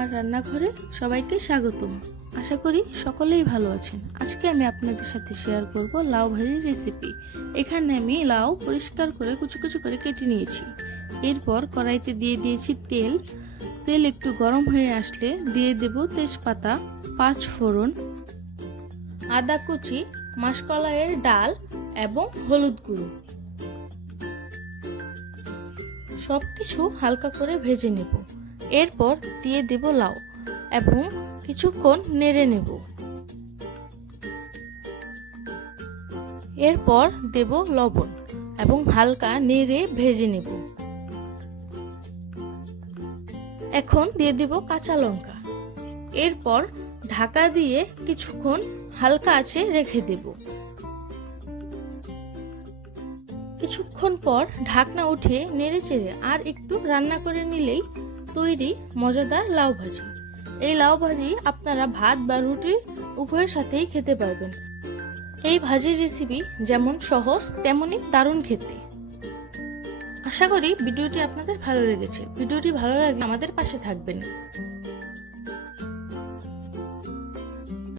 আমার রান্নাঘরে সবাইকে স্বাগতম। আশা করি সকলেই ভালো আছেন। আজকে আমি আপনাদের সাথে শেয়ার করব লাউ ভাজির রেসিপি এখানে আমি লাউ পরিষ্কার করে কুচু কুচু করে কেটে নিয়েছি। এরপর কড়াইতে দিয়ে দিয়েছি তেল। তেল একটু গরম হয়ে আসলে দিয়ে দেব তেজপাতা, পাঁচ ফোড়ন, আদা কুচি, মাসকলাইয়ের ডাল এবং হলুদ গুঁড়ো। সব কিছু হালকা করে ভেজে নেব। এরপর দিয়ে দেব লাউ এবং কিছুক্ষণ নেড়ে নেব। এরপর দেব লবণ এবং হালকা নেড়ে ভেজে নেব। এখন দিয়ে দেব কাঁচা লঙ্কা। এরপর ঢাকা দিয়ে কিছুক্ষণ হালকা আঁচে রেখে দেব। কিছুক্ষণ পর ঢাকনা উঠিয়ে নেড়ে চেড়ে আর একটু রান্না করে নিলেই তৈরি মজাদার লাউ ভাজি। এই লাউ ভাজি আপনারা ভাত বা রুটি উভয়ের সাথেই খেতে পারবেন। এই ভাজির রেসিপি যেমন সহজ, তেমনই দারুণ খেতে। আশা করি ভিডিওটি আপনাদের ভালো লেগেছে। ভিডিওটি ভালো লাগলে আমাদের পাশে থাকবেন।